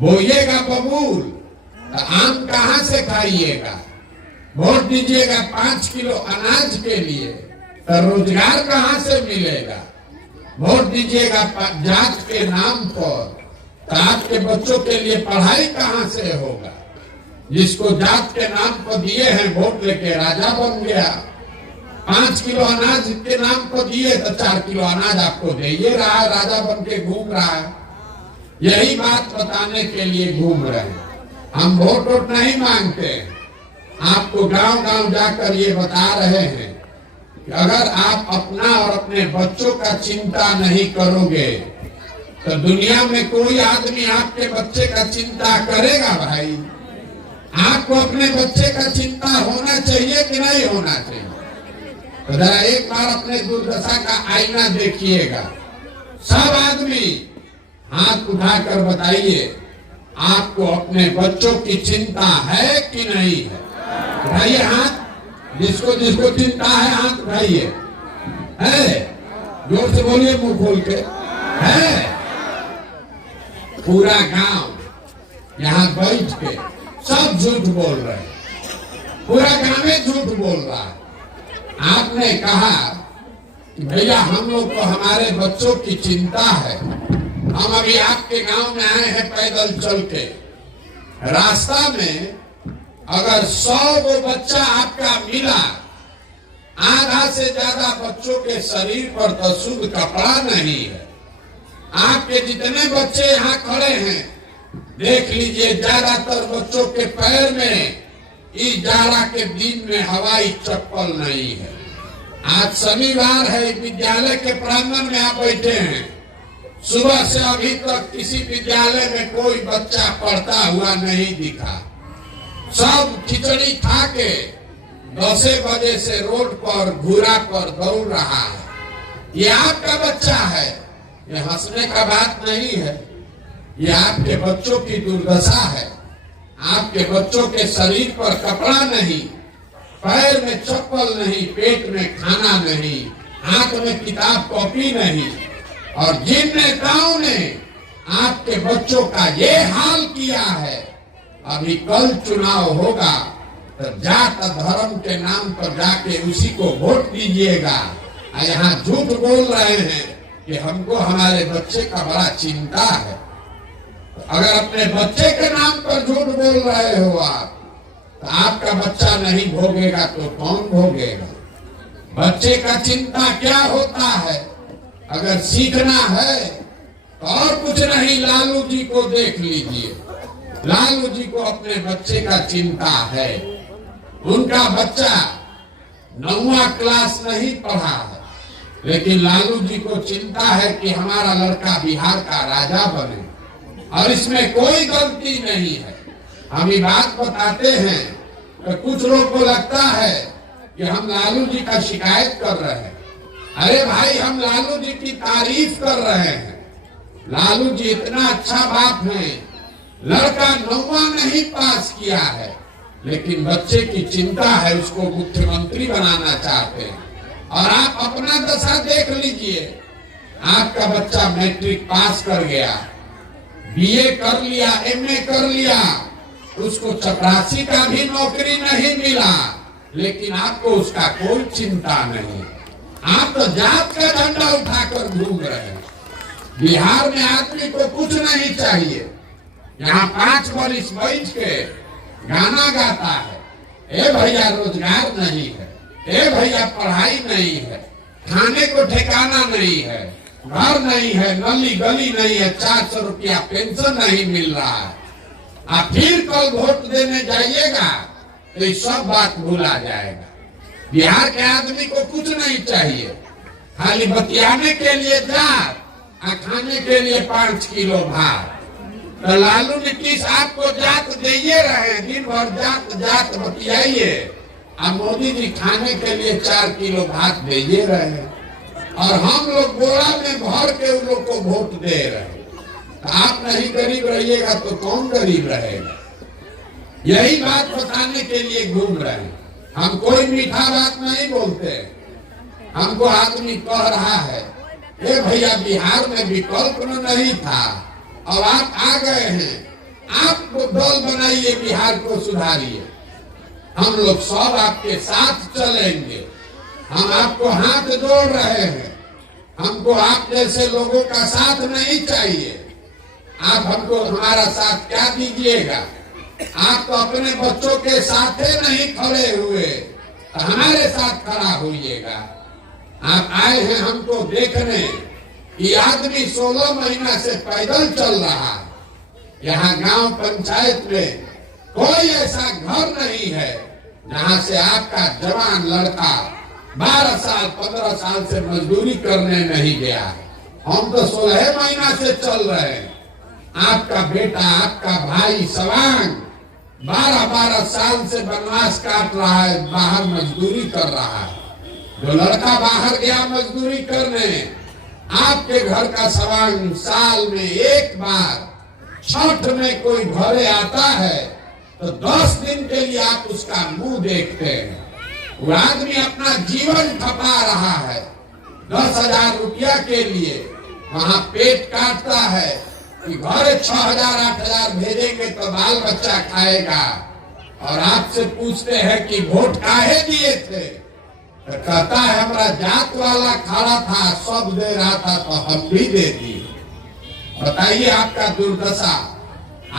बोइएगा बबूल तो आम कहाँ से खाइएगा। वोट दीजिएगा 5 किलो अनाज के लिए तो रोजगार कहाँ से मिलेगा। वोट दीजिएगा जात के नाम पर तो आपके बच्चों के लिए पढ़ाई कहाँ से होगा। जिसको जात के नाम पर दिए हैं वोट लेके राजा बन गया। 5 किलो अनाज के नाम पर दिए तो 4 किलो अनाज आपको दे ये रहा है, राजा बन के घूम रहा है। यही बात बताने के लिए घूम रहे हैं। हम वोट नहीं मांगते, आपको गांव गांव जाकर ये बता रहे हैं कि अगर आप अपना और अपने बच्चों का चिंता नहीं करोगे तो दुनिया में कोई आदमी आपके बच्चे का चिंता करेगा। भाई आपको अपने बच्चे का चिंता होना चाहिए कि नहीं होना चाहिए। तो जरा एक बार अपने दुर्दशा का आईना देखिएगा। सब आदमी हाथ उठाकर बताइए आपको अपने बच्चों की चिंता है कि नहीं है। उठाइए हाथ, जिसको जिसको चिंता है हाथ उठाइए। है जोर से बोलिए, मुंह खोल के। है पूरा गांव यहाँ बैठ के सब झूठ बोल रहे हैं, पूरा गांव में झूठ बोल रहा है। आपने कहा कि भैया हम लोग को हमारे बच्चों की चिंता है, हम अभी आपके गांव में आए हैं पैदल चल के। रास्ता में अगर 100 वो बच्चा आपका मिला, आधा से ज्यादा बच्चों के शरीर पर तो शुद्ध कपड़ा नहीं है। आपके जितने बच्चे यहाँ खड़े हैं देख लीजिए, ज्यादातर बच्चों के पैर में इस जाड़ा के दिन में हवाई चप्पल नहीं है। आज शनिवार है, विद्यालय के प्रांगण में आप बैठे हैं। सुबह से अभी तक किसी विद्यालय में कोई बच्चा पढ़ता हुआ नहीं दिखा। सब खिचड़ी खा के 10 बजे से रोड पर घूरा पर दौड़ रहा है। ये आपका बच्चा है, ये हंसने का बात नहीं है। ये आपके बच्चों की दुर्दशा है। आपके बच्चों के शरीर पर कपड़ा नहीं, पैर में चप्पल नहीं, पेट में खाना नहीं, हाथ में किताब कॉपी नहीं। और जिन नेताओं ने आपके बच्चों का ये हाल किया है, अभी कल चुनाव होगा तो जात धर्म के नाम पर जाके उसी को वोट दीजिएगा। यहाँ झूठ बोल रहे हैं कि हमको हमारे बच्चे का बड़ा चिंता है। अगर अपने बच्चे के नाम पर झूठ बोल रहे हो आप, तो आपका बच्चा नहीं भोगेगा तो कौन भोगेगा। बच्चे का चिंता क्या होता है, अगर सीखना है तो और कुछ नहीं, लालू जी को देख लीजिए। लालू जी को अपने बच्चे का चिंता है। उनका बच्चा 9वां क्लास नहीं पढ़ा है, लेकिन लालू जी को चिंता है कि हमारा लड़का बिहार का राजा बने, और इसमें कोई गलती नहीं है। हम ये बात बताते हैं तो कुछ लोग को लगता है कि हम लालू जी का शिकायत कर रहे हैं। अरे भाई, हम लालू जी की तारीफ कर रहे हैं। लालू जी इतना अच्छा बाप है, लड़का 9वां नहीं पास किया है, लेकिन बच्चे की चिंता है, उसको मुख्यमंत्री बनाना चाहते हैं। और आप अपना दशा देख लीजिए। आपका बच्चा मैट्रिक पास कर गया, बीए कर लिया, एमए कर लिया, उसको चपरासी का भी नौकरी नहीं मिला, लेकिन आपको उसका कोई चिंता नहीं। आप तो जात का झंडा उठाकर घूम रहे हैं। बिहार में आदमी को कुछ नहीं चाहिए। यहाँ 5 बरिस बैठ के गाना गाता है, ए भैया रोजगार नहीं है, ए भैया पढ़ाई नहीं है, खाने को ठिकाना नहीं है, घर नहीं है, नली गली नहीं है, 400 रुपया पेंशन नहीं मिल रहा है। आप फिर कल वोट देने जाइएगा तो ये सब बात भूला जाएगा। बिहार के आदमी को कुछ नहीं चाहिए, खाली बतियाने के लिए जात, खाने के लिए 5 किलो भात। तो लालू नीतीश आपको जात दे रहे, दिन भर जात जात बतियाइए, और मोदी जी खाने के लिए 4 किलो भात दे रहे हैं, और हम लोग बोरा में भर के उन लोग को वोट दे रहे हैं। तो आप नहीं गरीब रहिएगा तो कौन गरीब रहेगा। यही बात बताने के लिए घूम रहे हैं। हम कोई मीठा बात नहीं बोलते। हमको आदमी कह रहा है, ए भैया बिहार में विकल्प नहीं था, अब आप आ गए हैं आप दल बनाइए, बिहार को सुधारिए। हम लोग सब आपके साथ चलेंगे। हम आपको हाथ जोड़ रहे हैं। हमको आप जैसे लोगों का साथ नहीं चाहिए। आप हमको हमारा साथ क्या दीजिएगा? आप तो अपने बच्चों के साथ नहीं खड़े हुए, तो हमारे साथ खड़ा होइएगा। आप आए हैं हमको देखने कि आदमी 16 महीना से पैदल चल रहा है। यहाँ गांव पंचायत में कोई ऐसा घर नहीं है जहाँ से आपका जवान लड़का 12 साल 15 साल से मजदूरी करने नहीं गया। हम तो 16 महीना से चल रहे हैं। आपका बेटा, आपका भाई सवांग 12-12 साल से वनवास काट रहा है, बाहर मजदूरी कर रहा है। जो लड़का बाहर गया मजदूरी करने, आपके घर का सवांग साल में एक बार छठ में कोई घरे आता है तो 10 दिन के लिए आप उसका मुंह देखते हैं। वो आदमी अपना जीवन खपा रहा है 10,000 रुपया के लिए, वहां पेट काटता है कि घरे 6,000 8,000 भेजेंगे तो बाल बच्चा खाएगा। और आपसे पूछते हैं कि वोट काहे दिए थे, तो कहता है हमारा जात वाला खड़ा था, सब दे रहा था तो हम भी दे दिए। बताइए आपका दुर्दशा,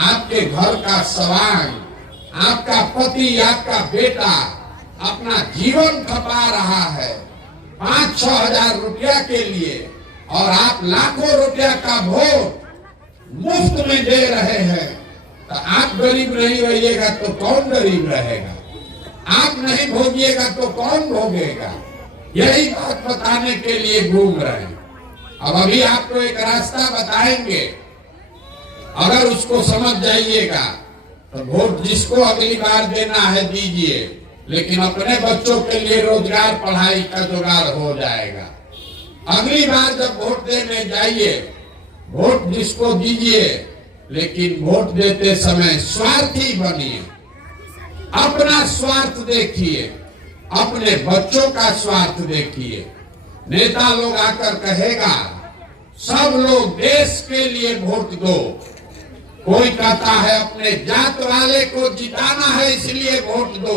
आपके घर का सवांग, आपका पति, आपका बेटा अपना जीवन खपा रहा है 5-6 हजार रुपया के लिए, और आप लाखों रुपया का वोट मुफ्त में दे रहे हैं। तो आप गरीब नहीं रहिएगा तो कौन गरीब रहेगा? आप नहीं भोगिएगा तो कौन भोगेगा? यही बात बताने के लिए घूम रहे हैं। अब अभी आपको एक रास्ता बताएंगे, अगर उसको समझ जाइएगा तो वोट जिसको अगली बार देना है दीजिए, लेकिन अपने बच्चों के लिए रोजगार पढ़ाई का जुगाड़ हो जाएगा। अगली बार जब वोट देने जाइए, वोट जिसको दीजिए, लेकिन वोट देते समय स्वार्थी बनिए। अपना स्वार्थ देखिए, अपने बच्चों का स्वार्थ देखिए। नेता लोग आकर कहेगा सब लोग देश के लिए वोट दो। कोई कहता है अपने जात वाले को जिताना है इसलिए वोट दो।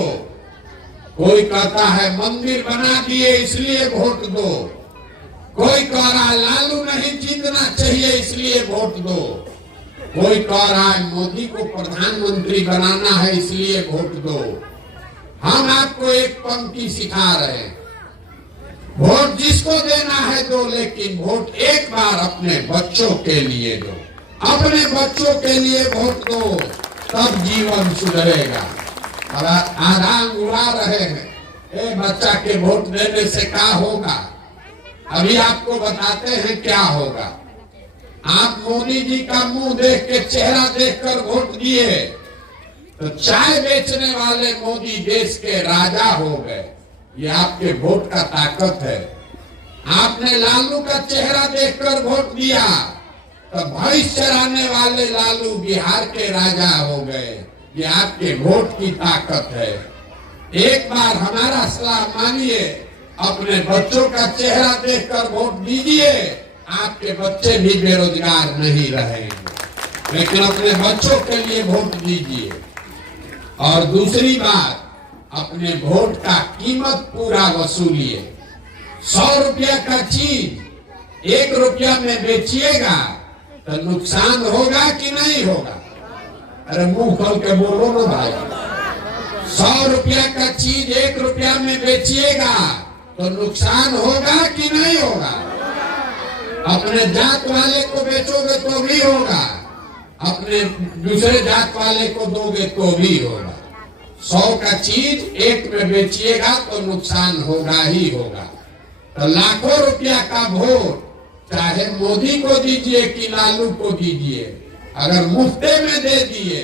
कोई कहता है मंदिर बना दिए इसलिए वोट दो। कोई कह रहा है लालू नहीं जीतना चाहिए इसलिए वोट दो। कोई कह रहा है मोदी को प्रधानमंत्री बनाना है इसलिए वोट दो। हम आपको एक पंक्ति सिखा रहे हैं, वोट जिसको देना है दो, लेकिन वोट एक बार अपने बच्चों के लिए दो। अपने बच्चों के लिए वोट दो, तब जीवन सुधरेगा। और आराम उड़ा रहे हैं, ए बच्चा के वोट देने से क्या होगा? अभी आपको बताते हैं क्या होगा। आप मोदी जी का मुंह देख के, चेहरा देखकर वोट दिए तो चाय बेचने वाले मोदी देश के राजा हो गए। ये आपके वोट का ताकत है। आपने लालू का चेहरा देखकर वोट दिया तो भैंस चराने वाले लालू बिहार के राजा हो गए। ये आपके वोट की ताकत है। एक बार हमारा सलाह मानिए, अपने बच्चों का चेहरा देखकर वोट दीजिए। आपके बच्चे भी बेरोजगार नहीं रहेंगे, लेकिन अपने बच्चों के लिए वोट दीजिए। और दूसरी बात, अपने वोट का कीमत पूरा वसूलिए। 100 रुपया का चीज 1 रुपया में बेचिएगा तो नुकसान होगा कि नहीं होगा? अरे मुंह खोल के बोलो ना भाई। 100 रुपया का चीज 1 रुपया में बेचिएगा तो नुकसान होगा कि नहीं होगा? अपने जात वाले को बेचोगे तो भी होगा, अपने दूसरे जात वाले को दोगे तो भी होगा। 100 का चीज 1 में बेचिएगा तो नुकसान होगा ही होगा। तो लाखों रुपया का वोट चाहे मोदी को दीजिए कि लालू को दीजिए, अगर मुफ्ते में दे दिए,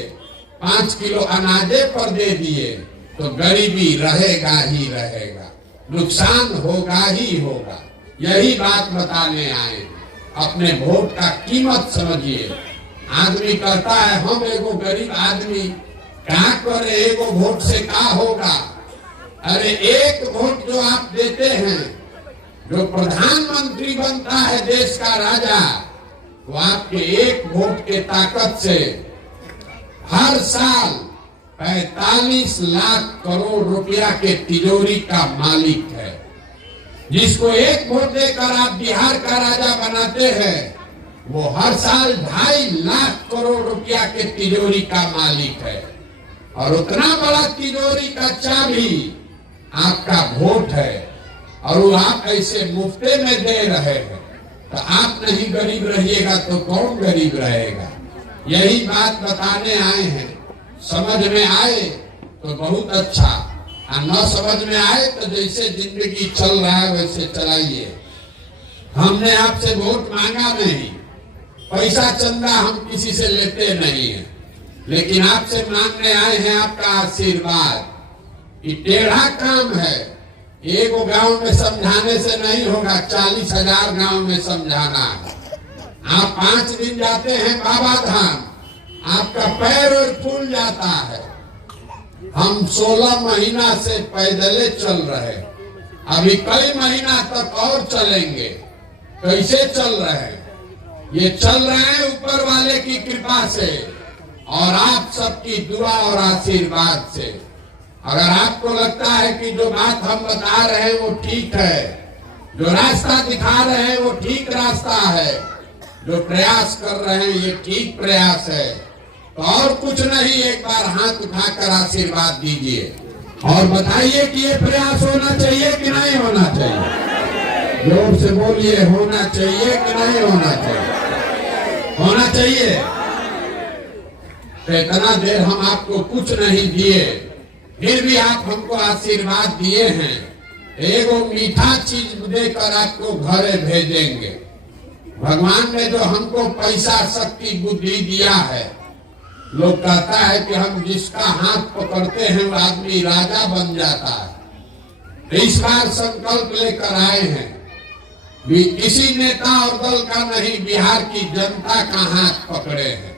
5 किलो अनाजे पर दे दिए, तो गरीबी रहेगा ही रहेगा, नुकसान होगा ही होगा। यही बात बताने आए। अपने वोट का कीमत समझिए। आदमी कहता है हम एगो गरीब आदमी क्या करे, एगो वोट से क्या होगा? अरे एक वोट जो आप देते हैं, जो प्रधानमंत्री बनता है देश का राजा, वो आपके एक वोट के ताकत से हर साल 45 लाख करोड़ रुपया के तिजोरी का मालिक है। जिसको एक वोट देकर आप बिहार का राजा बनाते हैं, वो हर साल 2.5 लाख करोड़ रुपया के तिजोरी का मालिक है। और उतना बड़ा तिजोरी का चाबी आपका वोट है, और वो आप ऐसे मुफ्ते में दे रहे हैं। तो आप नहीं गरीब रहिएगा तो कौन गरीब रहेगा? यही बात बताने आए हैं। समझ में आए तो बहुत अच्छा, और न समझ में आए तो जैसे जिंदगी चल रहा है वैसे चलाइए। हमने आपसे वोट मांगा नहीं, पैसा चंदा हम किसी से लेते नहीं है, लेकिन आपसे मांगने आए हैं आपका आशीर्वाद। कि टेढ़ा काम है, एक गांव में समझाने से नहीं होगा, 40,000 गांव में समझाना है। आप 5 दिन जाते हैं बाबा धाम, आपका पैर और फूल जाता है। हम 16 महीना से पैदले चल रहे, अभी कई महीना तक और चलेंगे। कैसे चल रहे हैं? ये चल रहे हैं ऊपर वाले की कृपा से और आप सबकी दुआ और आशीर्वाद से। अगर आपको लगता है कि जो बात हम बता रहे हैं वो ठीक है, जो रास्ता दिखा रहे हैं वो ठीक रास्ता है, जो प्रयास कर रहे हैं ये ठीक प्रयास है, तो और कुछ नहीं, एक बार हाथ उठाकर आशीर्वाद दीजिए और बताइए कि ये प्रयास होना चाहिए कि नहीं होना चाहिए। जोर से बोलिए, होना चाहिए कि नहीं होना चाहिए? होना चाहिए। तो इतना देर हम आपको कुछ नहीं दिए, फिर भी आप हमको आशीर्वाद दिए हैं। एगो मीठा चीज देकर आपको घरे भेजेंगे। भगवान ने जो हमको पैसा, शक्ति, बुद्धि दिया है, लोग कहता है कि हम जिसका हाथ पकड़ते हैं वो आदमी राजा बन जाता है। तो इस बार संकल्प लेकर आए हैं, किसी नेता और दल का नहीं, बिहार की जनता का हाथ पकड़े हैं,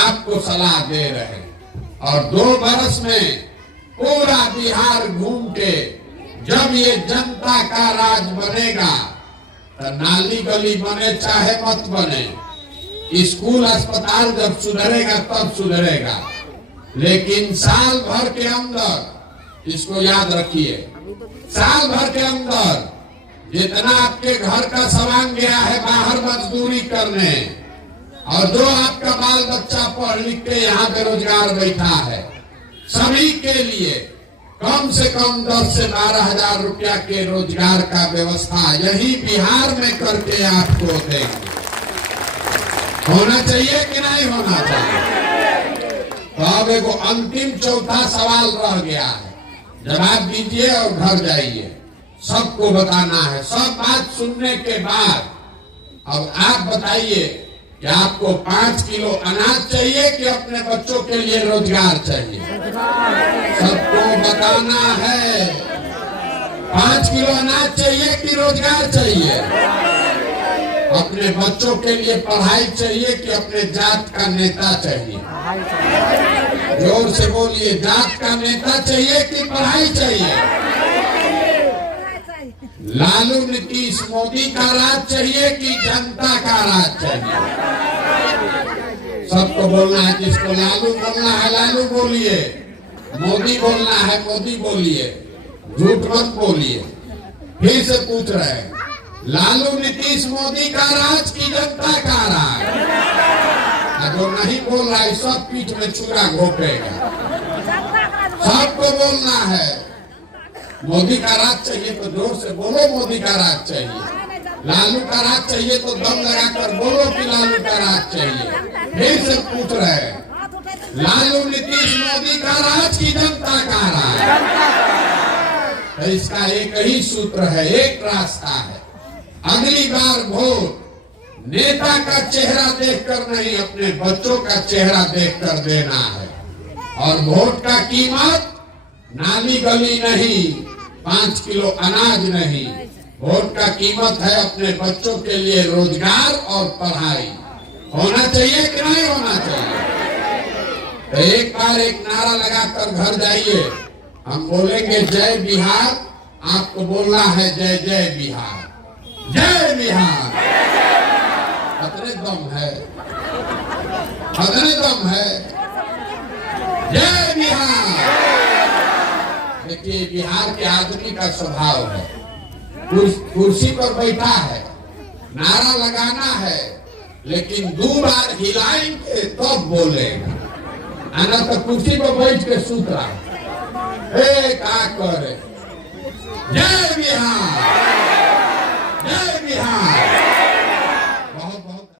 आपको सलाह दे रहे हैं। और 2 बरस में पूरा बिहार घूम के जब ये जनता का राज बनेगा, तो नाली गली बने चाहे मत बने, स्कूल अस्पताल जब सुधरेगा तब सुधरेगा, लेकिन साल भर के अंदर, इसको याद रखिए, साल भर के अंदर जितना आपके घर का सामान गया है बाहर मजदूरी करने, और जो आपका बाल बच्चा पढ़ लिख के यहाँ बेरोजगार बैठा है, सभी के लिए कम से कम 10 से 12 हजार रुपया के रोजगार का व्यवस्था यही बिहार में करके आपको देंगे। होना चाहिए कि नहीं होना चाहिए? तो अब एक अंतिम चौथा सवाल रह गया है, जवाब दीजिए और घर जाइए। सबको बताना है। सब बात सुनने के बाद अब आप बताइए कि आपको 5 किलो अनाज चाहिए कि अपने बच्चों के लिए रोजगार चाहिए? सबको बताना है। 5 किलो अनाज चाहिए कि रोजगार चाहिए? अपने बच्चों के लिए पढ़ाई चाहिए कि अपने जात का नेता चाहिए? जोर से बोलिए, जात का नेता चाहिए कि पढ़ाई चाहिए? लालू नीतीश मोदी का राज चाहिए कि जनता का राज चाहिए? सबको बोलना है। जिसको लालू बोलना है लालू बोलिए, मोदी बोलना है मोदी बोलिए, झूठ मत बोलिए। फिर से पूछ रहे हैं, लालू नीतीश मोदी का राज की जनता का राज? जो नहीं बोल रहा है सब पीठ में छुरा घोपेगा। सबको बोलना है। मोदी का राज चाहिए तो जोर से बोलो मोदी का राज चाहिए। लालू का राज चाहिए तो दम लगाकर बोलो कि लालू का राज चाहिए। फिर से पूछ रहे हैं, लालू नीतीश मोदी का राज की जनता का राज? तो इसका एक ही सूत्र है, एक रास्ता है। अगली बार वोट नेता का चेहरा देखकर नहीं, अपने बच्चों का चेहरा देखकर देना है। और वोट का कीमत नाली गली नहीं, 5 किलो अनाज नहीं, वोट का कीमत है अपने बच्चों के लिए रोजगार और पढ़ाई। होना चाहिए कि नहीं होना चाहिए? तो एक बार एक नारा लगाकर घर जाइए। हम बोलेंगे जय बिहार, आपको बोलना है जय जय बिहार, जय बिहार। अतने दम है, अतने दम है। देखिए बिहार के आदमी का स्वभाव है, कुर्सी पर बैठा है, नारा लगाना है, लेकिन 2 बार हिलाएंगे तब बोलेगा, आना तो कुर्सी पर बैठ के सूत रहा है। का करे जय बिहार।